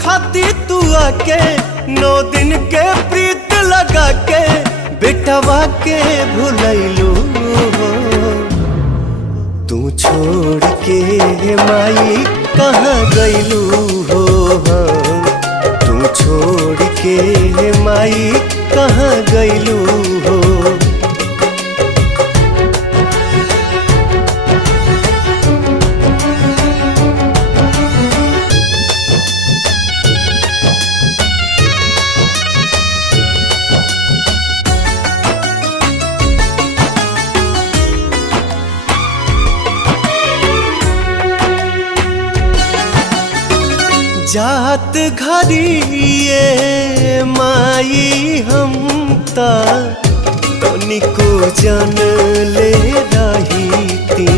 खाती तू आके 9 दिन के प्रीत लगा के बेटवा के भुलैलू हो। तू छोड़ के माई कहाँ गइलू हो। तू छोड़ के माई कहाँ गइलू हो। जात घरिए माई हम तनिको जन ले रही ती।